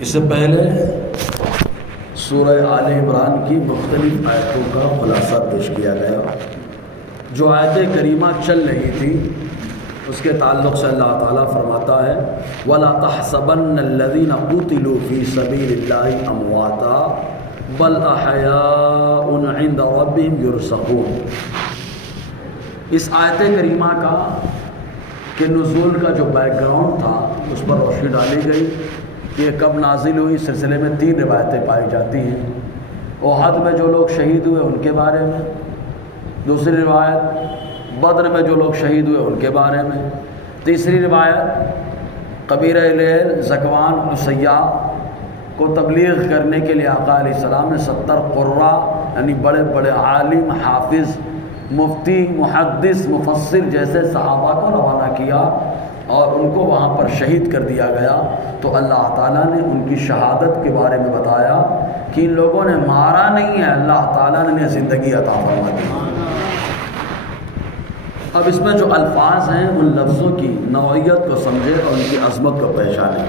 اس سے پہلے سورہ آل عمران کی مختلف آیتوں کا خلاصہ پیش کیا گیا۔ جو آیت کریمہ چل رہی تھی اس کے تعلق سے اللہ تعالیٰ فرماتا ہے وَلَا تَحْسَبَنَّ الَّذِينَ قُتِلُوا فِي سَبِيلِ اللَّهِ أَمْوَاتًا بَلْ أَحْيَاءٌ عِندَ رَبِّهِمْ يُرْزَقُونَ۔ اس آیت کریمہ کا کہ نزول کا جو بیک گراؤنڈ تھا اس پر روشنی ڈالی گئی کہ یہ کب نازل ہوئی۔ اس سلسلے میں 3 روایتیں پائی جاتی ہیں۔ احد میں جو لوگ شہید ہوئے ان کے بارے میں، دوسری روایت بدر میں جو لوگ شہید ہوئے ان کے بارے میں، تیسری روایت قبیلہ لیل ذکوان عصیہ کو تبلیغ کرنے کے لیے آقا علیہ السلام نے 70 قرہ یعنی بڑے بڑے عالم، حافظ، مفتی، محدث، مفسر جیسے صحابہ کو روانہ کیا اور ان کو وہاں پر شہید کر دیا گیا۔ تو اللہ تعالیٰ نے ان کی شہادت کے بارے میں بتایا کہ ان لوگوں نے مارا نہیں ہے، اللہ تعالیٰ نے انہیں زندگی عطا فرما دی۔ اب اس میں جو الفاظ ہیں ان لفظوں کی نوعیت کو سمجھے اور ان کی عظمت کو پہچانے۔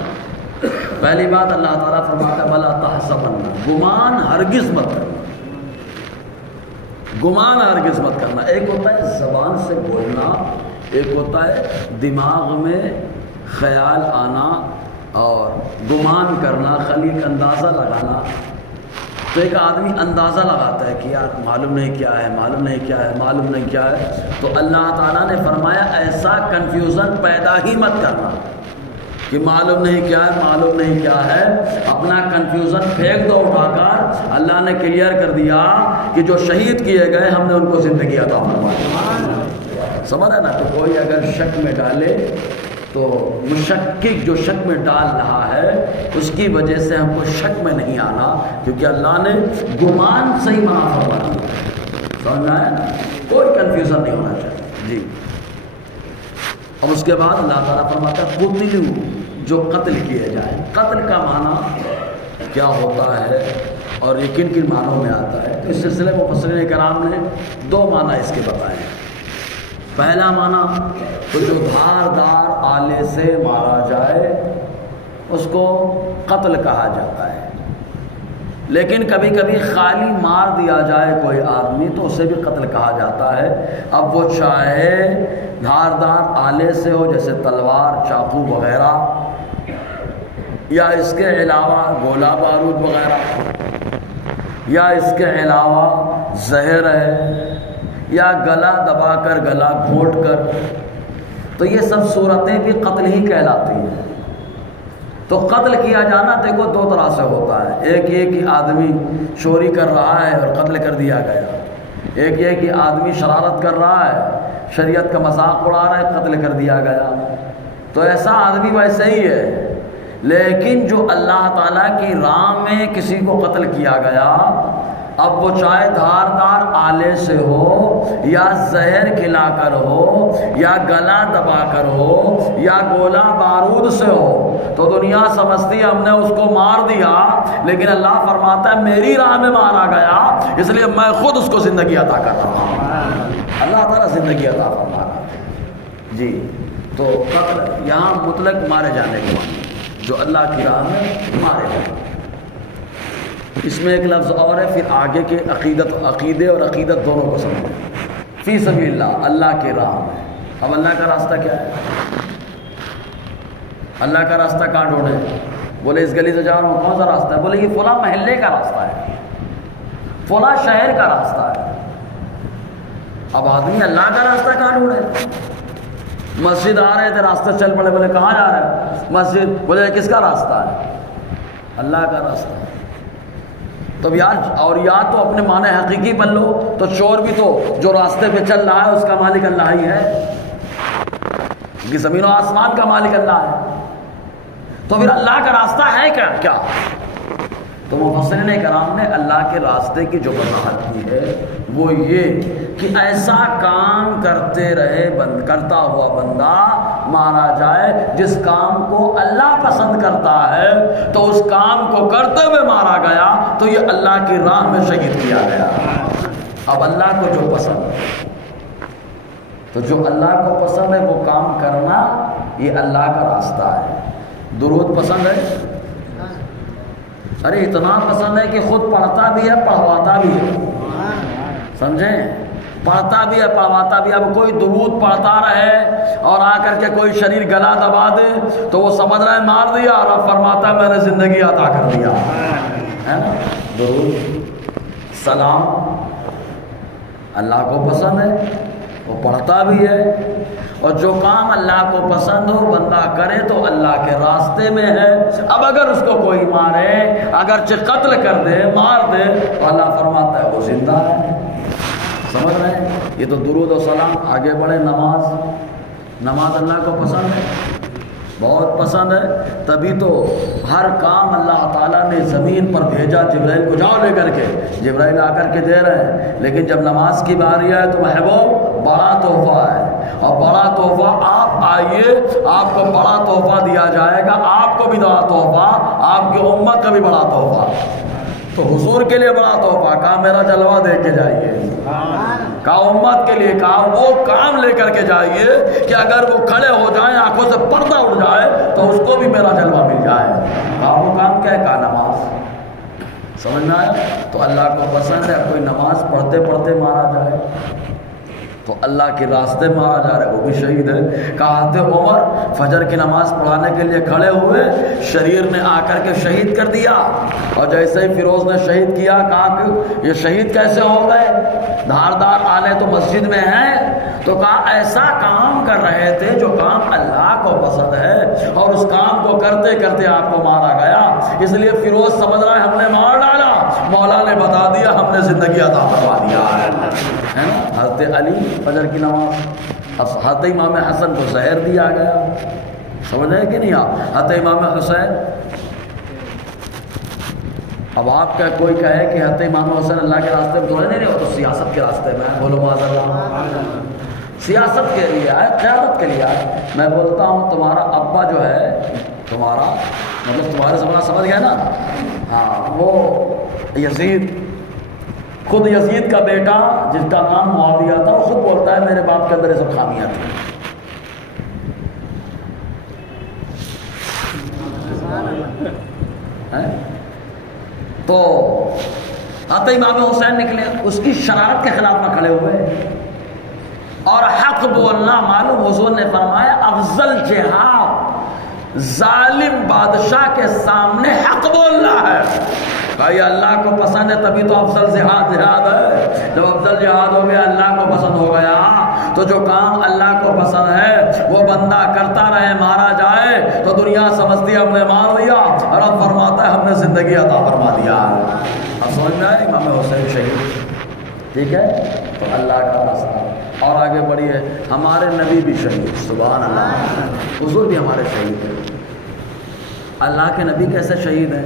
پہلی بات اللہ تعالیٰ فرماتا ہے بلا تحسبن، گمان ہرگز مت کرنا، گمان ہرگز مت کرنا۔ ایک ہوتا ہے زبان سے بولنا، ایک ہوتا ہے دماغ میں خیال آنا اور گمان کرنا، خالی ایک اندازہ لگانا۔ تو ایک آدمی اندازہ لگاتا ہے کہ یار معلوم نہیں کیا ہے، معلوم نہیں کیا ہے، معلوم نہیں کیا ہے۔ تو اللہ تعالیٰ نے فرمایا ایسا کنفیوژن پیدا ہی مت کرنا کہ معلوم نہیں کیا ہے، معلوم نہیں کیا ہے۔ اپنا کنفیوژن پھینک دو اٹھا کر۔ اللہ نے کلیئر کر دیا کہ جو شہید کیے گئے ہم نے ان کو زندگی عطا فرمائی۔ سمجھ ہے نا؟ تو کوئی اگر شک میں ڈالے تو مشکک جو شک میں ڈال رہا ہے اس کی وجہ سے ہم کو شک میں نہیں آنا، کیونکہ اللہ نے گمان سے ہی منع فرما دیا۔ سمجھنا ہے نا؟ کوئی کنفیوژن نہیں ہونا چاہیے جی۔ اور اس کے بعد اللہ تعالیٰ فرماتا ہے قتلوا، جو قتل کیے جائیں۔ قتل کا معنی کیا ہوتا ہے اور یہ کن کن معنوں میں آتا ہے؟ تو اس سلسلے میں مفسرین کرام نے 2 معنی اس کے بتائے ہیں۔ پہلا معنی تو جو دھار دار آلے سے مارا جائے اس کو قتل کہا جاتا ہے، لیکن کبھی کبھی خالی مار دیا جائے کوئی آدمی تو اسے بھی قتل کہا جاتا ہے۔ اب وہ چاہے دھار دار آلے سے ہو جیسے تلوار، چاقو وغیرہ، یا اس کے علاوہ گولہ بارود وغیرہ، یا اس کے علاوہ زہر ہے، یا گلا دبا کر، گلا گھونٹ کر، تو یہ سب صورتیں بھی قتل ہی کہلاتی ہیں۔ تو قتل کیا جانا دیکھو 2 طرح سے ہوتا ہے۔ ایک یہ کہ آدمی چوری کر رہا ہے اور قتل کر دیا گیا، ایک یہ کہ آدمی شرارت کر رہا ہے، شریعت کا مذاق اڑا رہا ہے، قتل کر دیا گیا۔ تو ایسا آدمی ویسے ہی ہے، لیکن جو اللہ تعالیٰ کی راہ میں کسی کو قتل کیا گیا، اب وہ چاہے دھار دار آلے سے ہو، یا زہر کھلا کر ہو، یا گلا دبا کر ہو، یا گولہ بارود سے ہو، تو دنیا سمجھتی ہے ہم نے اس کو مار دیا، لیکن اللہ فرماتا ہے میری راہ میں مارا گیا، اس لیے میں خود اس کو زندگی عطا کر رہا ہوں۔ اللہ تعالیٰ زندگی عطا فرما رہا ہے جی۔ تو قتل یہاں مطلق مارے جانے کے معنی، جو اللہ کی راہ میں مارے جانے۔ اس میں ایک لفظ اور ہے، پھر آگے کے عقیدے اور عقیدت دونوں کو سمجھیں۔ فی سبیل اللہ، اللہ کی راہ میں۔ اب اللہ کا راستہ کیا ہے؟ اللہ کا راستہ کہاں ڈھونڈے؟ بولے اس گلی سے جا رہا ہوں، کون سا راستہ ہے؟ بولے یہ فلاں محلے کا راستہ ہے، فلاں شہر کا راستہ ہے۔ اب آدمی اللہ کا راستہ کہاں ڈھونڈے؟ مسجد آ رہے تھے، راستہ چل پڑے، بولے کہاں جا رہے ہیں؟ مسجد۔ بولے کس کا راستہ ہے؟ اللہ کا راستہ ہے۔ تو یا تو اپنے معنی حقیقی بن لو، تو چور بھی تو جو راستے پہ چل رہا ہے اس کا مالک اللہ ہی ہے، کیونکہ زمین و آسمان کا مالک اللہ ہے۔ تو پھر اللہ کا راستہ ہے کیا؟ تو مفسرین کرام نے اللہ کے راستے کی جو وضاحت کی ہے وہ یہ کہ ایسا کام کرتا ہوا بندہ مارا جائے جس کام کو اللہ پسند کرتا ہے، تو اس کام کو کرتے ہوئے مارا گیا تو یہ اللہ کی راہ میں شہید کیا گیا۔ اب اللہ کو جو پسند ہے، تو جو اللہ کو پسند ہے وہ کام کرنا، یہ اللہ کا راستہ ہے۔ درود پسند ہے؟ ارے اتنا پسند ہے کہ خود پڑھتا بھی ہے پڑھواتا بھی ہے، سمجھیں، پڑھتا بھی ہے پڑھواتا بھی ہے۔ اب کوئی درود پڑھتا رہے اور آ کر کے کوئی شریر گلا دبا دے تو وہ سمجھ رہا ہے مار دیا، اور اب فرماتا ہے میں نے زندگی عطا کر دیا، ہے نا۔ درود سلام اللہ کو پسند ہے، وہ پڑھتا بھی ہے، اور جو کام اللہ کو پسند ہو بندہ کرے تو اللہ کے راستے میں ہے۔ اب اگر اس کو کوئی مارے، اگرچہ قتل کر دے، مار دے، تو اللہ فرماتا ہے وہ زندہ ہے، سمجھ رہے ہیں۔ یہ تو درود و سلام۔ آگے بڑھے، نماز، نماز اللہ کو پسند ہے، بہت پسند ہے، تبھی تو ہر کام اللہ تعالیٰ نے زمین پر بھیجا جبرائیل کو، جاؤ لے کر کے، جبرائیل آ کر کے دے رہے ہیں، لیکن جب نماز کی باری آئے تو محبوب بڑا تحفہ ہے، اور بڑا تحفہ آپ آئیے، آپ کو بڑا تحفہ دیا جائے گا، آپ کو بھی بڑا تحفہ، آپ کی امت کا بھی بڑا تحفہ۔ تو حضور کے لیے بڑا تحفہ، کہا میرا جلوہ دے کے جائیے، کہا امت کے لیے، کہا وہ کام لے کر کے جائیے کہ اگر وہ کھڑے ہو جائیں، آنکھوں سے پردہ اٹھ جائے تو اس کو بھی میرا جلوہ مل جائے۔ کہا وہ کام کیا ہے؟ کہا نماز۔ سمجھ میں آیا؟ تو اللہ کو پسند ہے کوئی نماز پڑھتے پڑھتے مارا جائے تو اللہ کے راستے مارا جا رہا ہے، وہ بھی شہید ہے۔ کہا عمر فجر کی نماز پڑھانے کے لیے کھڑے ہوئے، شریر نے آ کر کے شہید کر دیا، اور جیسے ہی فیروز نے شہید کیا، کہا کہ یہ شہید کیسے ہو گئے؟ دھاردار آلے تو مسجد میں ہیں، تو کہا ایسا کام کر رہے تھے جو کام اللہ کو پسند ہے، اور اس کام کو کرتے کرتے آپ کو مارا گیا، اس لیے فیروز سمجھ رہا ہے ہم نے مار ڈالا، مولا نے بتا دیا ہم نے زندگی عطا فرما دیا ہے نا۔ حضرت علی فجر کی نماز، حضرت امام حسن کو زہر دیا گیا، سمجھ رہے کہ نہیں آپ؟ حضرت امام حسین، اب آپ کا کوئی کہے کہ حضرت امام حسین اللہ کے راستے میں تھوڑے نہیں، تو سیاست کے راستے میں، بولو معاذ اللہ، سیاست کے لیے آئے، قیادت کے لیے آئے۔ میں بولتا ہوں تمہارا ابا جو ہے، تمہارا مطلب تمہارے زمانہ سمجھ گئے نا، ہاں، وہ یزید، خود یزید کا بیٹا جس کا نام معاویہ تھا، وہ خود بولتا ہے میرے باپ کے اندر یہ سب خامیاں تھیں۔ تو حضرت امام حسین نکلے، اس کی شرارت کے خلاف میں کھڑے ہوئے اور حق بولنا، معلوم حضور نے فرمایا افضل جہاد ظالم بادشاہ کے سامنے حق بولنا ہے۔ بھائی اللہ کو پسند ہے تبھی تو افضل جہاد ہے، جب افضل جہاد ہو گیا، اللہ کو پسند ہو گیا، تو جو کام اللہ کو پسند ہے وہ بندہ کرتا رہے، مارا جائے تو دنیا سمجھتی ہے ہم نے مار دیا، اور اب فرماتا ہے ہم نے زندگی عطا فرما دیا۔ اب سمجھ میں آئے امام حسین شہید، ٹھیک ہے، تو اللہ کا راستہ۔ اور آگے بڑھیے، ہمارے نبی بھی شہید، سبحان اللہ، حضور بھی ہمارے شہید ہیں۔ اللہ کے نبی کیسے شہید ہیں؟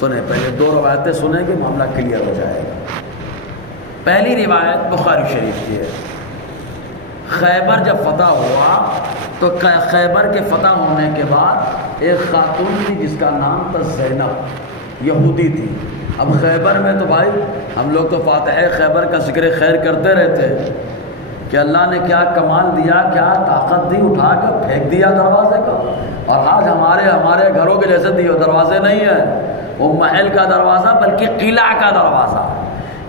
سنیں، پہلے دو روایتیں سنیں کہ معاملہ کلیئر ہو جائے گا۔ پہلی روایت بخاری شریف کی ہے، خیبر جب فتح ہوا تو خیبر کے فتح ہونے کے بعد ایک خاتون تھی جس کا نام تھا زینب، یہودی تھی۔ اب خیبر میں تو بھائی ہم لوگ تو فاتح خیبر کا ذکر خیر کرتے رہتے ہیں کہ اللہ نے کیا کمال دیا، کیا طاقت دی، اٹھا کر پھینک دیا دروازے کو، اور آج ہمارے گھروں کے جیسے دروازے نہیں ہیں، وہ محل کا دروازہ بلکہ قلعہ کا دروازہ،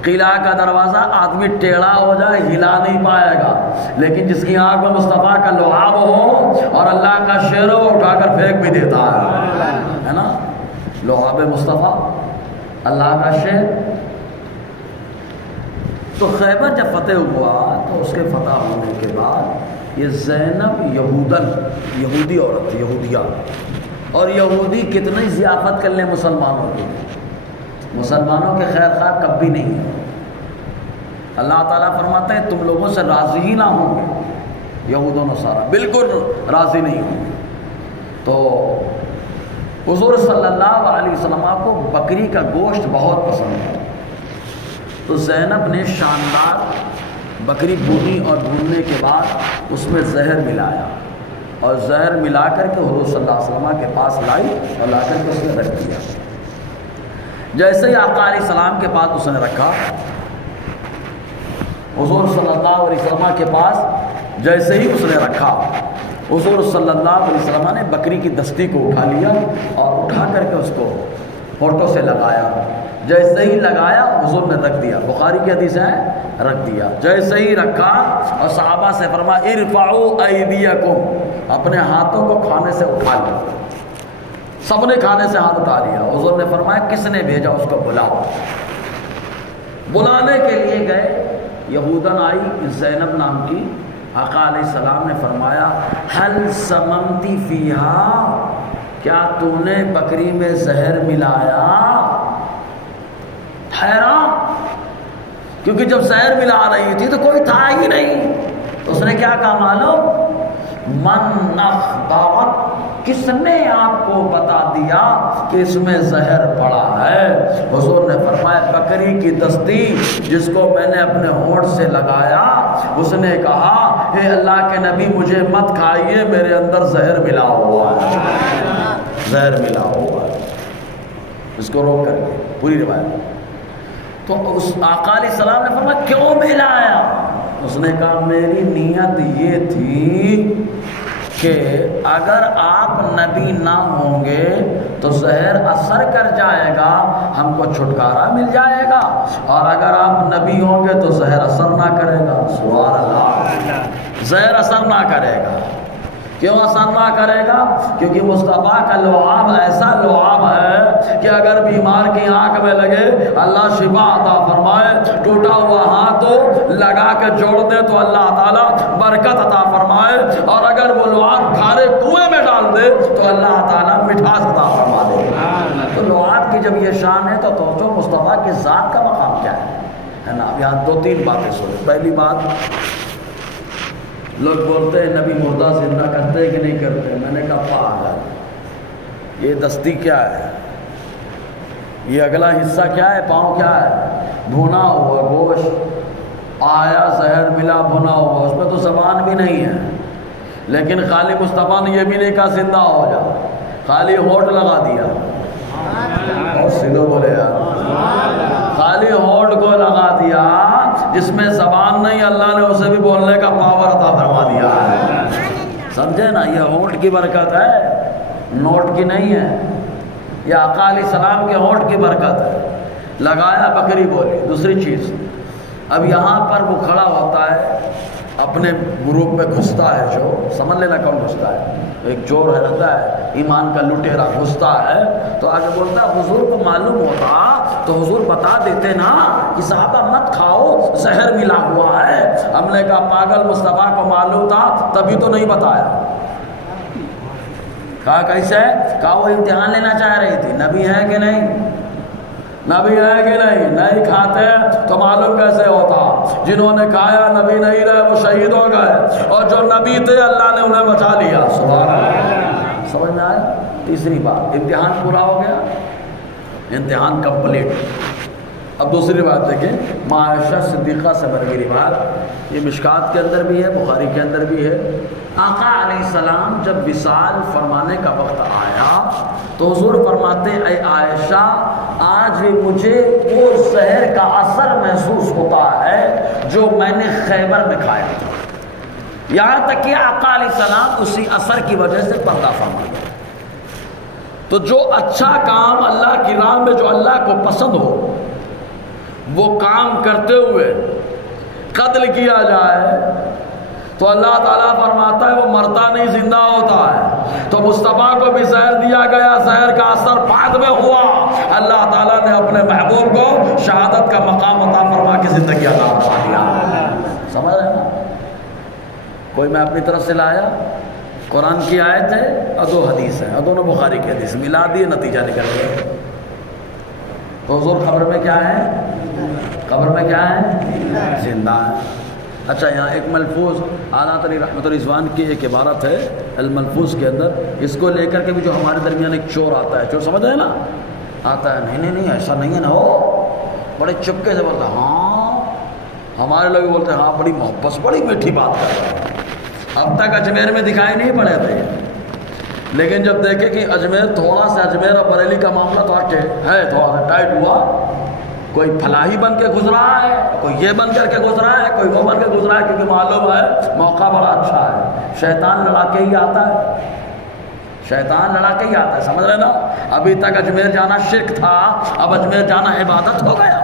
قلعہ کا دروازہ آدمی ٹیڑھا ہو جائے ہلا نہیں پائے گا، لیکن جس کی آنکھ میں مصطفیٰ کا لعاب ہو اور اللہ کا شعر ہو، اٹھا کر پھینک بھی دیتا ہے نا، لعاب مصطفیٰ اللہ کا شعر۔ تو خیبر جب فتح ہوا تو اس کے فتح ہونے کے بعد یہ زینب یہودی عورت، یہودیہ، اور یہودی کتنی ضیافت کر لیں مسلمانوں کی، مسلمانوں کے خیر خواہ کب بھی نہیں ہے۔ اللہ تعالیٰ فرماتے ہیں تم لوگوں سے راضی ہی نہ ہوں گے، یہود و نصارہ بالکل راضی نہیں ہوں گے۔ تو حضور صلی اللہ علیہ وسلم کو بکری کا گوشت بہت پسند ہے، تو زینب نے شاندار بکری بھونی، اور بھوننے کے بعد اس میں زہر ملایا، اور زہر ملا کر کے حضور صلی اللہ علیہ وسلم کے پاس لائی، اور لا کر کے اس نے رکھ دیا۔ جیسے ہی آقا علیہ السلام کے پاس اس نے رکھا، حضور صلی اللہ علیہ وسلم کے پاس جیسے ہی اس نے رکھا، حضور صلی اللہ علیہ وسلم نے بکری کی دستی کو اٹھا لیا، اور اٹھا کر کے اس کو ہونٹوں سے لگایا، جیسے ہی لگایا حضور نے رکھ دیا، بخاری کی حدیث ہے، رکھ دیا، جیسے ہی رکھا اور صحابہ سے فرمایا ارفعوا ایدیکم، اپنے ہاتھوں کو کھانے سے اٹھا لیا، سب نے کھانے سے ہاتھ اٹھا لیا۔ حضور نے فرمایا کس نے بھیجا، اس کو بلاؤ۔ بلانے کے لیے گئے، یہودن آئی زینب نام کی، آقا علیہ السلام نے فرمایا حل سممتی فیہا، کیا تو نے بکری میں زہر ملایا؟ حیران، کیونکہ جب زہر ملا رہی تھی تو کوئی تھا ہی نہیں۔ تو اس نے کیا کہا معلوم؟ من اخبرک، کس نے آپ کو بتا دیا کہ اس میں زہر پڑا ہے؟ حضور نے فرمایا بکری کی دستی جس کو میں نے اپنے ہونٹ سے لگایا، اس نے کہا اے اللہ کے نبی مجھے مت کھائیے، میرے اندر زہر ملا ہوا ہے، زہر ملا ہوا ہے، اس کو روک کر کے پوری روایت۔ تو اس آقا علیہ السلام نے فرمایا کیوں ملایا؟ اس نے کہا میری نیت یہ تھی کہ اگر آپ نبی نہ ہوں گے تو زہر اثر کر جائے گا، ہم کو چھٹکارا مل جائے گا، اور اگر آپ نبی ہوں گے تو زہر اثر نہ کرے گا۔ سبحان اللہ، زہر اثر نہ کرے گا۔ کیوں اثر نہ کرے گا؟ کیونکہ مصطفیٰ کا لعاب ایسا لعاب ہے کہ اگر بیمار کی آنکھ میں لگے اللہ شفا عطا فرمائے، ٹوٹا ہوا ہاتھ تو لگا کے جوڑ دے تو اللہ تعالیٰ برکت عطا فرمائے، اور اگر وہ لعاب کھارے کنویں میں ڈال دے تو اللہ تعالیٰ مٹھاس عطا فرما دے۔ تو لعاب کی جب یہ شان ہے تو مصطفیٰ کی ذات کا مقام کیا ہے نا؟ یہاں دو تین باتیں سنیں۔ پہلی بات، لوگ بولتے ہیں نبی مردہ زندہ کرتے کہ نہیں کرتے؟ میں نے کہا پاگل، یہ دستی کیا ہے؟ یہ اگلا حصہ کیا ہے؟ پاؤں کیا ہے؟ بھونا ہوا گوشت، آیا زہر ملا بھونا ہوا، اس میں تو زبان بھی نہیں ہے، لیکن خالی مصطفیٰ نے یہ بھی نہیں کہا زندہ ہو جا، خالی ہونٹ لگا دیا، اور سنو بولے یار، خالی ہونٹ کو لگا دیا، جس میں زبان نہیں، اللہ نے اسے بھی بولنے کا پاور عطا فرما دیا ہے۔ سمجھے نا؟ یہ ہونٹ کی برکت ہے، نوٹ کی نہیں ہے، یہ آقا علیہ السلام کے ہونٹ کی برکت ہے۔ لگایا بکری بولی۔ دوسری چیز، اب یہاں پر وہ کھڑا ہوتا ہے، اپنے گروپ میں گھستا ہے، جو سمجھ لینا کون گھستا ہے، ایک چور ہے رہتا ہے، ایمان کا لٹیرا گھستا ہے، تو آگے بولتا ہے حضور کو معلوم ہوتا تو حضور بتا دیتے نا کہ صحابہ مت کھاؤ، زہر ملا ہوا ہے۔ ہم نے کہا پاگل، مصطفیٰ کو معلوم تھا تبھی تو نہیں بتایا۔ کہا کیسے؟ کہا وہ امتحان لینا چاہ رہی تھی، نبی ہے کہ نہیں، نبی ہے کہ نہیں، نہیں کھاتے تو معلوم کیسے ہوتا؟ جنہوں نے کھایا نبی نہیں رہے وہ شہید ہو گئے، اور جو نبی تھے اللہ نے انہیں بچا لیا۔ سبحان اللہ، سمجھ میں آیا؟ تیسری بات، امتحان پورا ہو گیا، امتحان کمپلیٹ۔ اب دوسری بات دیکھیں، ماں عائشہ صدیقہ سے بڑھ گئی بات، یہ مشکات کے اندر بھی ہے، بخاری کے اندر بھی ہے۔ آقا علیہ السلام جب وصال فرمانے کا وقت آیا تو حضور فرماتے اے عائشہ آج مجھے وہ زہر کا اثر محسوس ہوتا ہے جو میں نے خیبر میں کھایا تھا، یہاں تک کہ آقا علیہ السلام اسی اثر کی وجہ سے پردہ فرما گئے۔ تو جو اچھا کام اللہ کی راہ میں جو اللہ کو پسند ہو وہ کام کرتے ہوئے قتل کیا جائے تو اللہ تعالیٰ فرماتا ہے وہ مرتا نہیں، زندہ ہوتا ہے۔ تو مصطفیٰ کو بھی زہر دیا گیا، زہر کا اثر بعد میں ہوا، اللہ تعالیٰ نے اپنے محبوب کو شہادت کا مقام عطا فرما کے زندگی عطا فرما دیا۔ سمجھ رہے ہیں نا؟ کوئی میں اپنی طرف سے لایا، قرآن کی آیت ہے اور دو حدیث ہیں، اور دونوں بخاری کی حدیث، ملا دیے نتیجہ نکل گیا۔ تو حضور قبر میں کیا ہے؟ قبر میں کیا ہے؟ زندہ ہے۔ اچھا، یہاں ایک ملفوظ اعلیٰ علی رحمۃ الرضوان کی ایک عبارت ہے الملفوظ کے اندر، اس کو لے کر کے بھی جو ہمارے درمیان ایک چور آتا ہے، چور سمجھ رہے ہیں نا، آتا ہے نہیں ایسا نہیں ہے نا، وہ بڑے چپکے سے بولتا ہے ہاں، ہمارے لوگ بولتے ہیں ہاں بڑی محبت، بڑی میٹھی بات کر رہے ہیں۔ اب تک اجمیر میں دکھائی نہیں پڑے تھے، لیکن جب دیکھے کہ اجمیر تھوڑا سا، اجمیر اور بریلی کا معاملہ تو ہے تھوڑا سا ٹائٹ ہوا، کوئی فلاحی بن کے گزرا ہے، کوئی یہ بن کر کے گزرا ہے، کوئی وہ بن کے گزرا ہے، کیونکہ معلوم ہے موقع بڑا اچھا ہے، شیطان لڑا کے ہی آتا ہے۔ شیطان لڑا کے ہی آتا ہے، سمجھ رہے نا؟ ابھی تک اجمیر جانا شرک تھا، اب اجمیر جانا عبادت ہو گیا۔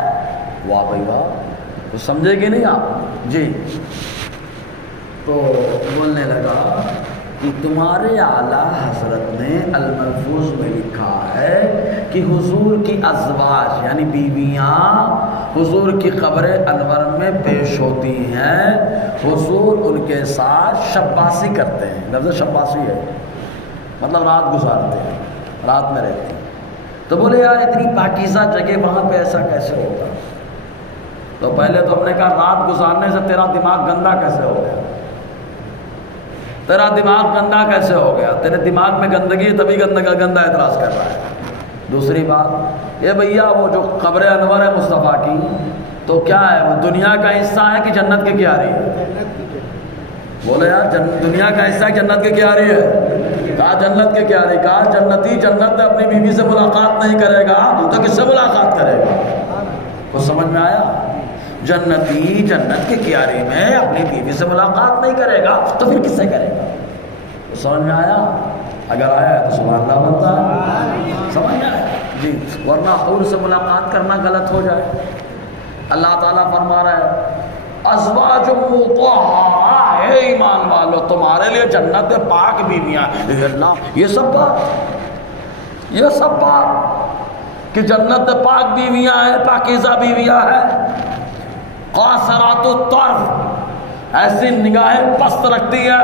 واہ بھائی واہ، تو سمجھے کہ نہیں آپ؟ جی تو بولنے لگا کہ تمہارے اعلیٰ حضرت نے الملفوظ میں لکھا ہے کہ حضور کی ازواج یعنی بیویاں حضور کی قبر انور میں پیش ہوتی ہیں، حضور ان کے ساتھ شباسی کرتے ہیں۔ لفظ شباسی ہے مطلب رات گزارتے ہیں، رات میں رہتے ہیں۔ تو بولے یار اتنی پاکیزہ جگہ وہاں پہ ایسا کیسے ہوگا؟ تو پہلے تو ہم نے کہا رات گزارنے سے تیرا دماغ گندا کیسے ہو گیا؟ تیرا دماغ گندا کیسے ہو گیا؟ تیرے دماغ میں گندگی ہے تبھی گندا اعتراض کر رہا ہے۔ دوسری بات یہ بھیا وہ جو قبر انور ہے مصطفیٰ کی تو کیا ہے؟ وہ دنیا کا حصہ ہے کہ جنت کی کیاری ہے؟ بولے یار دنیا کا حصہ ہے جنت کی کیاری ہے؟ کہا جنت کی کیاری، کہا جنتی جنت میں اپنی بیوی سے ملاقات نہیں کرے گا تو کس سے ملاقات کرے گا؟ کچھ سمجھ میں آیا؟ جنتی جنت کی کیاری میں اپنی بیوی سے ملاقات نہیں کرے گا تو پھر کس سے کرے گا؟ سمجھ میں آیا؟ اگر آیا ہے تو سبحان اللہ بنتا ہے، سمجھ میں آیا؟ جی ورنہ حور سے ملاقات کرنا غلط ہو جائے۔ اللہ تعالیٰ فرما رہا ہے ازواج مطہرہ، اے ایمان والو تمہارے لیے جنت پاک بیویاں۔ اللہ یہ سب بات کہ جنت پاک بیویاں ہیں، پاکیزہ بیویاں ہیں۔ قاصرات الطرف، ایسی نگاہیں پست رکھتی ہے،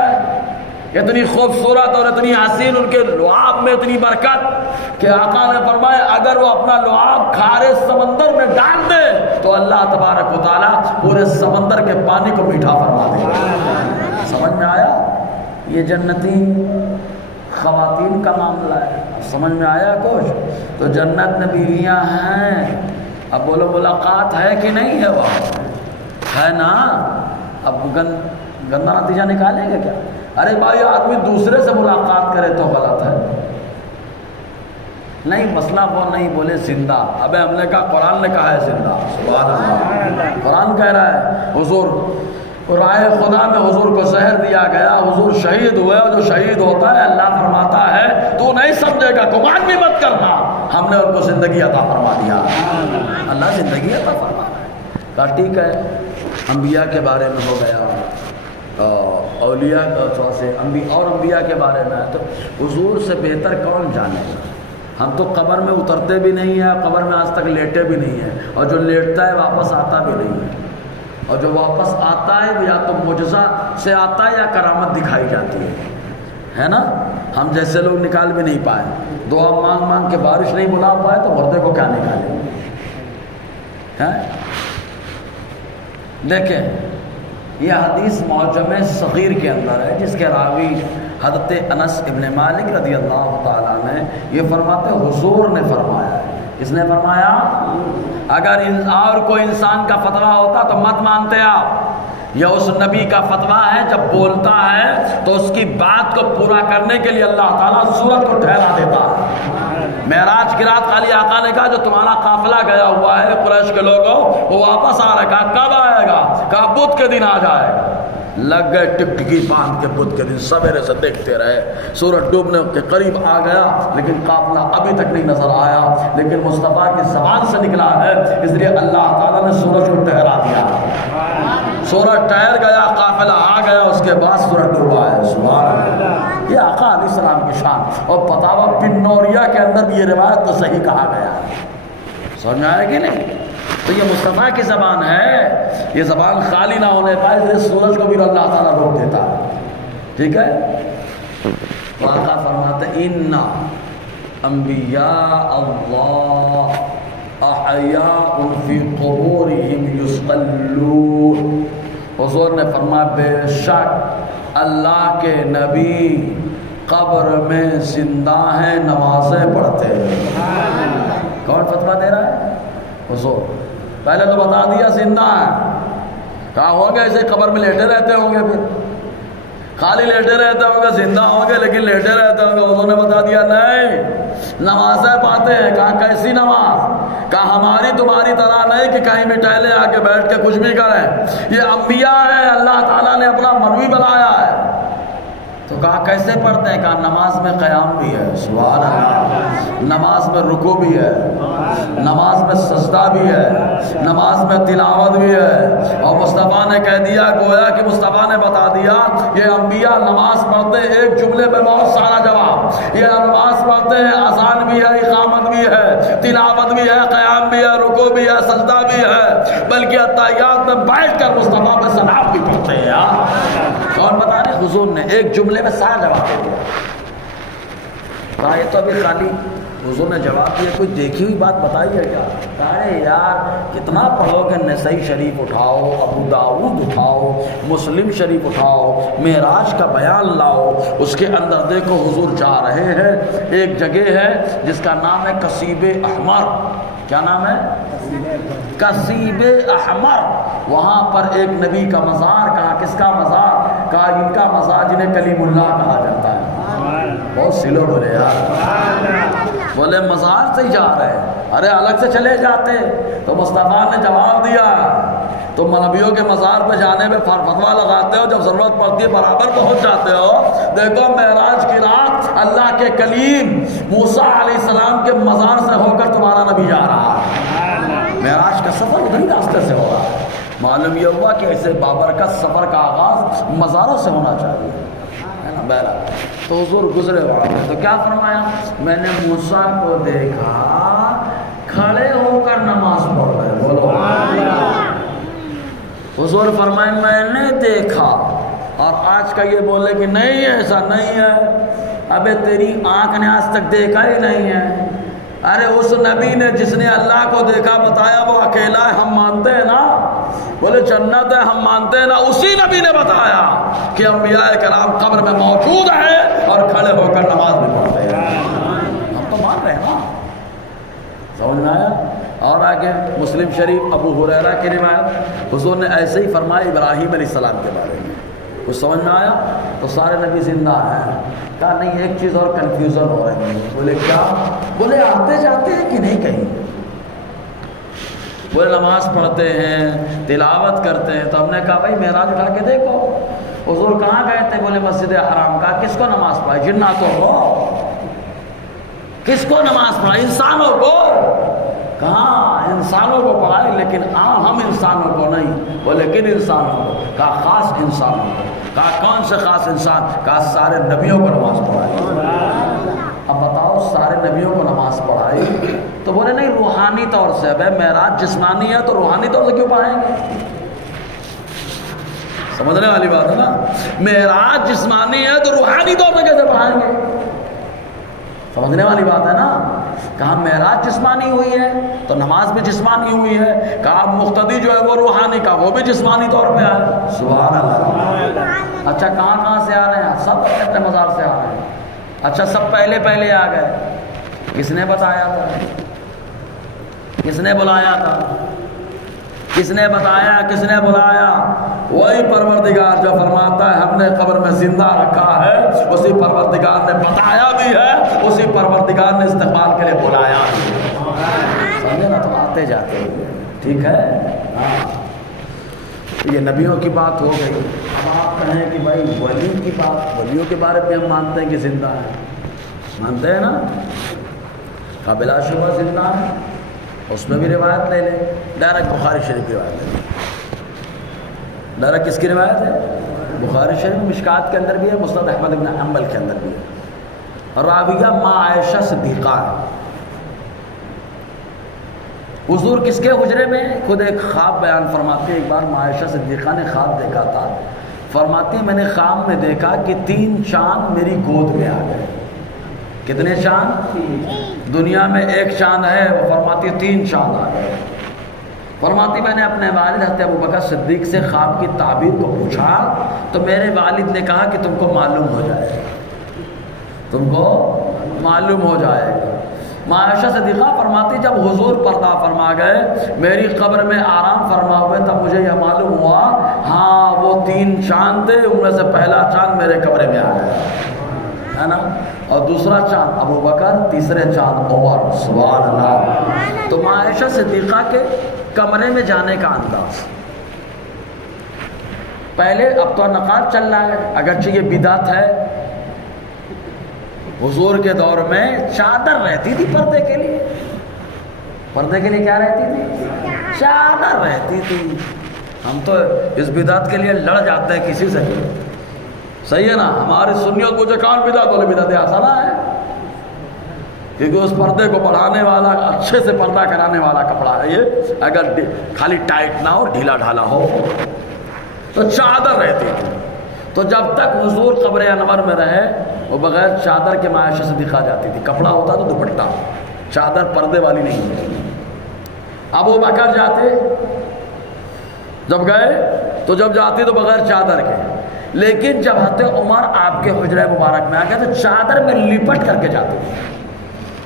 اتنی خوبصورت اور اتنی حسین، ان کے لعاب میں اتنی برکت کہ آقا نے فرمایا اگر وہ اپنا لعاب کھارے سمندر میں ڈال دے تو اللہ تبارک و تعالیٰ پورے سمندر کے پانی کو میٹھا فرما دے۔ سمجھ میں آیا؟ یہ جنتی خواتین کا معاملہ ہے، سمجھ میں آیا کچھ؟ تو جنت میں بیویاں ہیں، اب بولو ملاقات ہے کہ نہیں ہے؟ وہ ہے نا؟ اب گندا نتیجہ نکالیں گے کیا؟ ارے بھائی آدمی دوسرے سے ملاقات کرے تو غلط ہے، نہیں مسئلہ وہ نہیں، بولے زندہ۔ ابے ہم نے کہا قرآن نے کہا ہے زندہ، سبحان اللہ، قرآن کہہ رہا ہے حضور رائے خدا میں حضور کو زہر دیا گیا، حضور شہید ہوئے، اور جو شہید ہوتا ہے اللہ فرماتا ہے تو نہیں سمجھے گا، گمان بھی مت کرنا، ہم نے ان کو زندگی عطا فرما دیا۔ اللہ زندگی عطا فرما رہا ہے۔ کہا ٹھیک ہے، انبیاء کے بارے میں ہو گیا، اولیاء سے اور انبیاء کے بارے میں ہے، تو حضور سے بہتر کون جانے گا؟ ہم تو قبر میں اترتے بھی نہیں ہیں، قبر میں آج تک لیٹے بھی نہیں ہیں، اور جو لیٹتا ہے واپس آتا بھی نہیں ہے، اور جو واپس آتا ہے وہ یا تو معجزہ سے آتا ہے یا کرامت دکھائی جاتی ہے نا؟ ہم جیسے لوگ نکال بھی نہیں پائے، دعا مانگ مانگ کے بارش نہیں بلا پائے تو مردے کو کیا نکالیں؟ دیکھیں یہ حدیث معجم صغیر کے اندر ہے، جس کے راوی حضرت انس ابن مالک رضی اللہ تعالیٰ نے یہ فرماتے حضور نے فرمایا ہے۔ کس نے فرمایا؟ اگر اور کوئی انسان کا فتویٰ ہوتا تو مت مانتے آپ، یہ اس نبی کا فتویٰ ہے، جب بولتا ہے تو اس کی بات کو پورا کرنے کے لیے اللہ تعالیٰ سورت کو ٹھہرا دیتا ہے۔ معراج کی رات علی آقا نے کہا جو تمہارا قافلہ گیا ہوا ہے قریش کے لوگوں وہ واپس آ رہا ہے، کہا کب آئے گا؟ کہا بدھ کے دن آ جائے گا۔ لگ گئے ٹکٹکی باندھ کے بدھ کے دن، سویرے سے دیکھتے رہے، سورج ڈوبنے کے قریب آ گیا لیکن قافلہ ابھی تک نہیں نظر آیا، لیکن مصطفیٰ کی زبان سے نکلا ہے اس لیے اللہ تعالیٰ نے سورج کو ٹھہرا دیا۔ سورج ٹھہر گیا، قافلہ آ گیا، اس کے بعد سورج ڈوبا ہے۔ سبحان اللہ، یہ آقا علیہ السلام کی شان۔ اور فتاوی بن نوریہ کے اندر بھی یہ روایت تو صحیح کہا گیا ہے، سمجھ میں آئے گی نہیں؟ تو یہ مصطفیٰ کی زبان ہے، یہ زبان خالی نہ ہونے پائے، اس لیے سورج کو بھی اللہ تعالیٰ روک دیتا ہے، ٹھیک ہے؟ تو آقا فرماتے ان انبیاء اللہ احیاء فی قبورہم یصلون، حضور نے فرمایا بے شک اللہ کے نبی قبر میں زندہ ہیں، نمازیں پڑھتے ہیں۔ کون فتویٰ دے رہا ہے؟ حضور۔ پہلے تو بتا دیا زندہ ہیں، کہا ہوں گے ایسے قبر میں لیٹے رہتے ہوں گے، پھر خالی لیٹے رہتے ہوں گے، زندہ ہوں گے لیکن لیٹے رہتے ہوں گے۔ حضور نے بتا دیا نہیں، نمازیں پڑھتے ہیں۔ کہا کیسی نماز؟ کہا ہماری تمہاری طرح نہیں کہ کہیں بھی ٹہلے آ کے بیٹھ کے کچھ بھی کریں، یہ انبیاء ہیں، اللہ تعالیٰ نے اپنا مروی بنایا ہے۔ تو تو کہا کیسے پڑھتے ہیں؟ کہا نماز میں قیام بھی ہے، سبحان اللہ، نماز میں رکوع بھی ہے، نماز میں سجدہ بھی ہے، نماز میں تلاوت بھی ہے۔ اور مصطفیٰ نے کہہ دیا، گویا کہ مصطفیٰ نے بتا دیا یہ انبیاء نماز پڑھتے ہیں، ایک جملے میں بہت سارا جواب، یہ نماز پڑھتے ہیں، اذان بھی ہے، اقامت بھی ہے، تلاوت بھی ہے، قیام بھی ہے، رکوع بھی ہے، سجدہ بھی ہے، بلکہ اتحیات میں بیٹھ کر مصطفیٰ پہ سلام بھی پڑھتے ہیں یار۔ کون بتا رہے؟ حضور نے ایک جملے میں سارا جواب دے دیا۔ کہا یہ تو ابھی خالی حضور نے جواب دیا، کوئی دیکھی ہوئی بات بتائی ہے کیا؟ کہا یار کتنا پڑھو کہ نسائی شریف اٹھاؤ، ابو داؤد اٹھاؤ، مسلم شریف اٹھاؤ، معراج کا بیان لاؤ، اس کے اندر دیکھو حضور جا رہے ہیں، ایک جگہ ہے جس کا نام ہے کثیب احمر۔ کیا نام ہے؟ کثیب احمر۔ وہاں پر ایک نبی کا مزار۔ کہا کس کا مزار؟ کہا ان کا مزار جنہیں کلیم اللہ کہا جاتا ہے۔ بہت سلو بولے یار، بولے مزار سے ہی جا رہے ہیں، ارے الگ سے چلے جاتے۔ تو مصطفیٰ نے جواب دیا تم نبیوں کے مزار پہ جانے میں فتوا لگاتے ہو، جب ضرورت پڑتی ہے برابر پہنچ جاتے ہو۔ دیکھو معراج کی رات اللہ کے کلیم موسیٰ علیہ السلام کے مزار سے ہو کر تمہارا نبی جا رہا ہے۔ معراج کا سفر ادھری راستے سے ہو رہا ہے۔ معلوم یہ ہوا کہ ایسے بابرکت سفر کا آغاز مزاروں سے ہونا چاہیے، ہے نا؟ بہرحال تو حضور گزرے وہاں پہ تو کیا فرمایا؟ میں نے موسیٰ کو دیکھا کھڑے ہو کر نماز پڑھ رہے۔ بولو حضور فرمائے میں نے دیکھا، اور آج کا یہ بولے کہ نہیں ایسا نہیں ہے، ابے تیری آنکھ نے آج تک دیکھا ہی نہیں ہے۔ ارے اس نبی نے جس نے اللہ کو دیکھا بتایا وہ اکیلا ہے، ہم مانتے ہیں نا، بولے جنت ہے ہم مانتے ہیں نا، اسی نبی نے بتایا کہ انبیاء کرام قبر میں موجود ہیں اور کھڑے ہو کر نماز بھی پڑھتے ہیں۔ ہم تو مان رہے ہیں نا، سمجھ میں آیا؟ اور آگے مسلم شریف ابو ہریرہ کی روایت، حضور نے ایسے ہی فرمایا ابراہیم علیہ السلام کے بارے میں۔ کچھ سمجھ میں آیا؟ تو سارے نبی زندہ ہیں۔ کہا نہیں ایک چیز اور کنفیوژن ہو رہی ہے۔ بولے کیا؟ بولے آتے جاتے ہیں کہ نہیں کہیں؟ بولے نماز پڑھتے ہیں، تلاوت کرتے ہیں۔ تو ہم نے کہا بھائی معراج اٹھا کے دیکھو، حضور کہاں گئے تھے؟ بولے مسجد حرام۔ کا کس کو نماز پڑھائی؟ جناتوں کو۔ کس کو نماز پڑھائی؟ انسانوں کو۔ کہاں انسانوں کو پڑھائے، لیکن ہم انسانوں کو نہیں۔ بولے کن انسانوں کو؟ کہا خاص انسانوں کو۔ کہا کون سے خاص انسان؟ کہا سارے نبیوں کو نماز پڑھائی۔ اب بتاؤ سارے نبیوں کو نماز پڑھائی تو بولے نہیں روحانی طور سے۔ اب معراج جسمانی ہے تو روحانی طور سے کیوں پڑھائیں گے؟ سمجھنے والی بات ہے نا، معراج جسمانی ہے تو روحانی طور سے کیسے پڑھائیں گے؟ سمجھنے والی بات ہے نا۔ کہا معراج جسمانی ہوئی ہے تو نماز بھی جسمانی ہوئی ہے۔ کہا مقتدی جو ہے وہ روحانی کا، وہ بھی جسمانی طور پہ آئے۔ سبحان اللہ۔ اچھا کہاں سے آ رہے ہیں؟ سب اپنے مزار سے آ رہے ہیں۔ اچھا سب پہلے آ گئے، کس نے بتایا تھا؟ کس نے بلایا تھا؟ کس نے بتایا؟ کس نے بلایا؟ وہی پروردگار جو فرماتا ہے ہم نے قبر میں زندہ رکھا ہے، اسی پروردگار نے بتایا بھی ہے، اسی پروردگار نے استقبال کے لیے بلایا بھی ہے۔ سمجھے نا؟ تو آتے جاتے ہوئے ٹھیک ہے۔ ہاں یہ نبیوں کی بات ہو گئی۔ اب آپ کہیں کہ بھائی ولی کی بات، ولیوں کے بارے میں ہم مانتے ہیں کہ زندہ ہے، مانتے ہیں نا؟ کہا بلا شبہ زندہ ہے، اس میں بھی روایت لے لیں، ڈائریکٹ بخاری شریف کی روایت لے لیں۔ ڈائریکٹ کس کی روایت ہے؟ بخاری شریف، مشکات کے اندر بھی ہے، مسند احمد بن حنبل کے اندر بھی ہے۔ راویہ ماں عائشہ صدیقہ ہے۔ حضور کس کے حجرے میں؟ خود ایک خواب بیان فرماتے ہیں، ایک بار ماں عائشہ صدیقہ نے خواب دیکھا تھا۔ فرماتی ہیں میں نے خواب میں دیکھا کہ 3 چاند میری گود میں آ گئے۔ کتنے چاند؟ دنیا میں 1 چاند ہے، وہ فرماتی ہے 3 چاند آ گئے۔ فرماتی میں نے اپنے والد حضرت ابوبکر صدیق سے خواب کی تعبیر کو پوچھا تو میرے والد نے کہا کہ تم کو معلوم ہو جائے گا، تم کو معلوم ہو جائے گا۔ ماں عائشہ صدیقہ فرماتی جب حضور پردہ فرما گئے، میری قبر میں آرام فرما ہوئے، تب مجھے یہ معلوم ہوا ہاں وہ 3 چاند تھے، ان میں سے پہلا چاند میرے قبر میں آ گیا، ہے نا؟ اور دوسرا چاند ابوبکر، تیسرے چاند عمر۔ سبحان اللہ۔ تو ماں عائشہ صدیقہ کے کمرے میں جانے کا انداز پہلے، اب تو نقاب چل رہا ہے، اگرچہ یہ بدعت ہے حضور کے دور میں چادر رہتی تھی پردے کے لیے. پردے کے لیے کیا رہتی تھی؟ چادر رہتی تھی. ہم تو اس بدعت کے لیے لڑ جاتے ہیں کسی سے. صحیح ہے نا؟ ہماری سنیت مجھے کون بدعت بولے؟ بدعت آسانہ ہے، کیونکہ اس پردے کو بڑھانے والا، اچھے سے پردہ کرانے والا کپڑا ہے یہ. اگر خالی ٹائٹ نہ ہو، ڈھیلا ڈھالا ہو تو چادر رہتی تھی. تو جب تک حضور قبر انور میں رہے وہ بغیر چادر کے معاشرے سے دکھا جاتی تھی. کپڑا ہوتا تو دوپٹہ، چادر پردے والی نہیں ہوتی. ابو بکر جاتے، جب گئے تو جب جاتے تو بغیر چادر کے. لیکن جب حضرت عمر آپ کے حجرہ مبارک میں آ گئے تو چادر میں لپٹ کر کے جاتے تھے.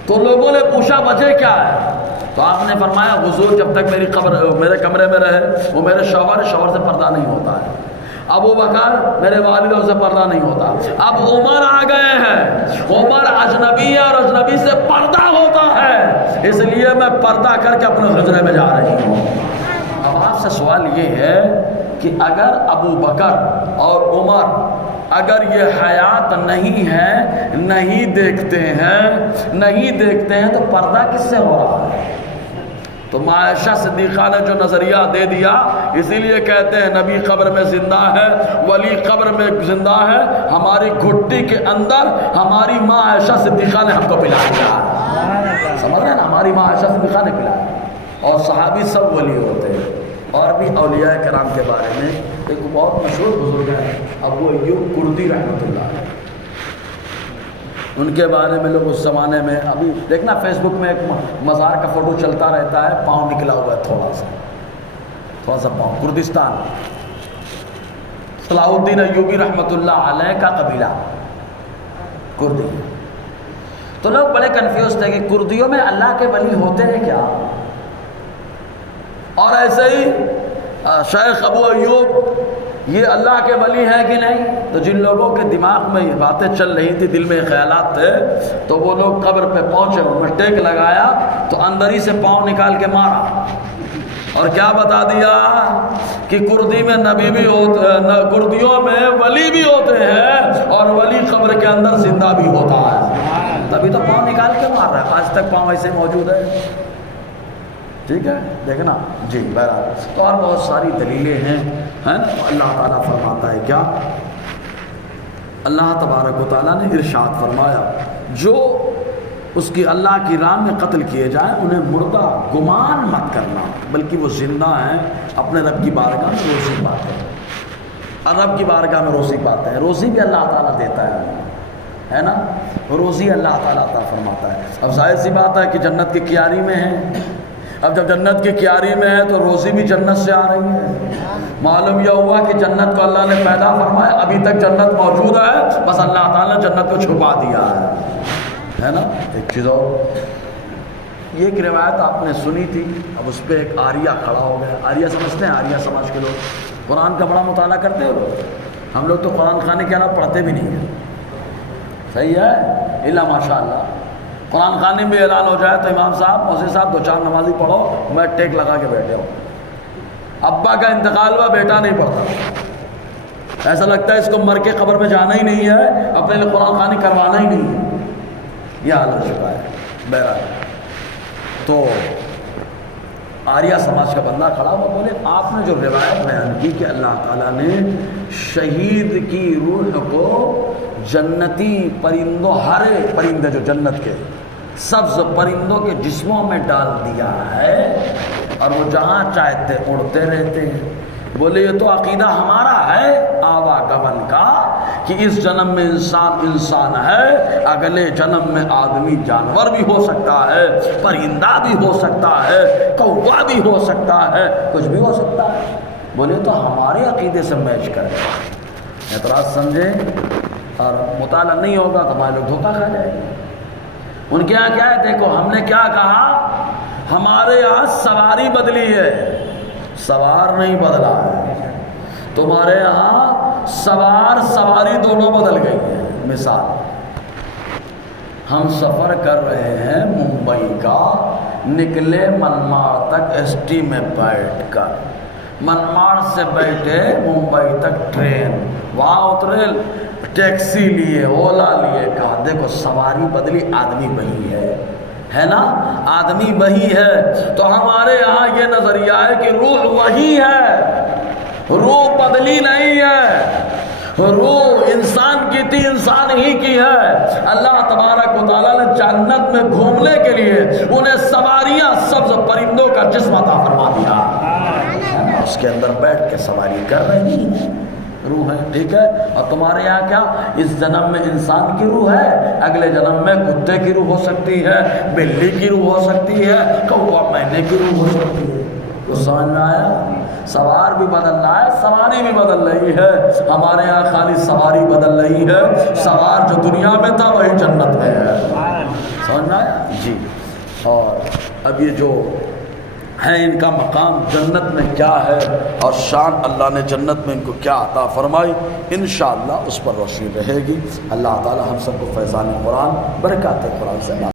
تو لوگوں نے پوچھا وجہ کیا ہے؟ تو آپ نے فرمایا حضور جب تک میرے کمرے میں رہے وہ میرے شوہر سے پردہ نہیں ہوتا ہے. ابو بکر میرے والدوں سے پردہ نہیں ہوتا. اب عمر آ گئے ہیں، عمر اجنبی ہے اور اجنبی سے پردہ ہوتا ہے، اس لیے میں پردہ کر کے اپنے حجرے میں جا رہی ہوں. اب آپ سے سوال یہ ہے کہ اگر ابو بکر اور عمر اگر یہ حیات نہیں ہے، نہیں دیکھتے ہیں تو پردہ کس سے ہو رہا ہے؟ تو عائشہ صدیقہ نے جو نظریہ دے دیا، اسی لیے کہتے ہیں نبی قبر میں زندہ ہے، ولی قبر میں زندہ ہے. ہماری گھٹی کے اندر ہماری ماں عائشہ صدیقہ نے ہم کو پلایا. سمجھ رہے ہیں نا؟ ہماری ماں عائشہ صدیقہ نے پلایا. اور صحابی سب ولی ہوتے ہیں. اور بھی اولیاء کرام کے بارے میں ایک بہت مشہور بزرگ ہے ابو ایوب کردی رحمۃ اللہ علیہ. ان کے بارے میں لوگ اس زمانے میں، ابھی دیکھنا فیس بک میں ایک مزار کا فوٹو چلتا رہتا ہے، پاؤں نکلا ہوا ہے تھوڑا سا پاؤں. کردستان، صلاح الدین ایوبی رحمۃ اللہ علیہ کا قبیلہ کردی. تو لوگ بڑے کنفیوز تھے کہ کردیوں میں اللہ کے ولی ہوتے ہیں کیا؟ اور ایسے ہی شیخ ابو ایوب یہ اللہ کے ولی ہیں کہ نہیں؟ تو جن لوگوں کے دماغ میں یہ باتیں چل رہی تھی، دل میں خیالات تھے، تو وہ لوگ قبر پہ پہنچے، انہوں نے ٹیک لگایا تو اندر ہی سے پاؤں نکال کے مارا اور کیا بتا دیا کہ کردی میں نبی بھی ہوتے ہیں، کردیوں میں ولی بھی ہوتے ہیں اور ولی قبر کے اندر زندہ بھی ہوتا ہے. تبھی تو پاؤں نکال کے مار رہا ہے. آج تک پاؤں ایسے موجود ہے. ٹھیک ہے، دیکھنا جی. بہرحال تو اور بہت ساری دلیلیں ہیں نا. اللہ تعالیٰ فرماتا ہے کیا؟ اللہ تبارک و تعالیٰ نے ارشاد فرمایا جو اس کی اللہ کی راہ میں قتل کیے جائیں انہیں مردہ گمان مت کرنا، بلکہ وہ زندہ ہیں، اپنے رب کی بارگاہ میں روزی پاتے ہیں. اور رب کی بارگاہ میں روزی پاتے ہیں. روزی بھی اللہ تعالیٰ دیتا ہے نا؟ روزی اللہ تعالیٰ عطا فرماتا ہے. اب ظاہر سی بات ہے کہ جنت کی کیاری میں ہے. اب جب جنت کی کیاری میں ہے تو روزی بھی جنت سے آ رہی ہے. معلوم یہ ہوا کہ جنت کو اللہ نے پیدا فرمایا، ابھی تک جنت موجود ہے، بس اللہ تعالیٰ نے جنت کو چھپا دیا ہے نا. ایک چیز اور، یہ ایک روایت آپ نے سنی تھی، اب اس پہ ایک آریہ کھڑا ہو گیا. آریہ سمجھتے ہیں؟ آریہ سماج کے لوگ قرآن کا بڑا مطالعہ کرتے ہو. ہم لوگ تو قرآن خانے کے علاوہ پڑھتے بھی نہیں ہیں. صحیح ہے، اللہ ماشاء اللہ. قرآن خانے میں اعلان ہو جائے تو امام صاحب، مؤذن صاحب 2-4 نمازی پڑھو، میں ٹیک لگا کے بیٹھے ہوں. ابا کا انتقال ہوا، بیٹا نہیں پڑھتا. ایسا لگتا ہے اس کو مر کے قبر میں جانا ہی نہیں ہے، اپنے لیے قرآن خوانی کروانا ہی نہیں ہے. یہ حال ہو چکا ہے. بہرحال تو آریہ سماج کا بندہ کھڑا ہوا، بولے آپ نے جو روایت بیان کی کہ اللہ تعالیٰ نے شہید کی روح کو جنتی پرندوں، ہرے پرندے جو جنت کے سبز پرندوں کے جسموں میں ڈال دیا ہے اور وہ جہاں چاہتے اڑتے رہتے ہیں. بولے یہ تو عقیدہ ہمارا ہے آوا گون کا کہ اس جنم میں انسان ہے، اگلے جنم میں آدمی جانور بھی ہو سکتا ہے، پرندہ بھی ہو سکتا ہے، کوا بھی ہو سکتا ہے، کچھ بھی ہو سکتا ہے. بولے تو ہمارے عقیدے سے میچ کرے. اعتراض سمجھے اور مطالعہ نہیں ہوگا تو ہمارے لوگ دھوکہ کھا جائیں گے. ان کے یہاں کیا ہے؟ دیکھو ہم نے کیا کہا، ہمارے یہاں سواری بدلی ہے، سوار نہیں بدلا ہے. تمہارے یہاں سوار سواری دونوں بدل گئی ہے. مثال، ہم سفر کر رہے ہیں ممبئی کا، نکلے منماڑ تک ایس ٹی میں بیٹھ کر، منماڑ سے بیٹھے ممبئی تک ٹرین، وہاں اترے ٹیکسی لیے، اولا لیے، کہا دیکھو سواری بدلی، آدمی وہی ہے نا، آدمی وہی ہے۔ تو ہمارے یہاں یہ نظریہ ہے کہ روح وہی ہے، روح بدلی نہیں ہے، روح انسان کی تھی، انسان ہی کی ہے۔ اللہ تبارک و تعالیٰ نے جنت میں گھومنے کے لیے انہیں سواریاں سبز پرندوں کا جسم عطا فرما دیا، اس کے اندر بیٹھ کے سواری کر رہی ہیں، روح ہے، ٹھیک ہے۔ اور تمہارے یہاں کیا اس جنم میں انسان کی روح ہے، اگلے جنم میں کتے کی روح ہو سکتی ہے، بلی کی روح ہو سکتی ہے، کوا مینے کی روح ہو سکتی ہے۔ تو سمجھ میں آیا؟ سوار بھی بدل رہا ہے، سواری بھی بدل رہی ہے۔ ہمارے یہاں خالی سواری بدل رہی ہے، سوار جو دنیا میں تھا وہی جنت میں ہے۔ سمجھ میں آیا جی؟ اور اب یہ جو ہے ان کا مقام جنت میں کیا ہے اور شان اللہ نے جنت میں ان کو کیا عطا فرمائی، انشاءاللہ اس پر روشنی رہے گی۔ اللہ تعالی ہم سب کو فیضان قرآن، برکات قرآن سے